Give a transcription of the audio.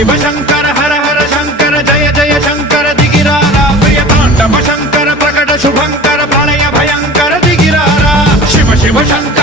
शिव शंकर हर हर शंकर जय जय शंकर दिगिरारा प्रिय तांडव शंकर प्रकट शुभंकर प्रलय भयंकर दिगिरारा शिव शिव शंकर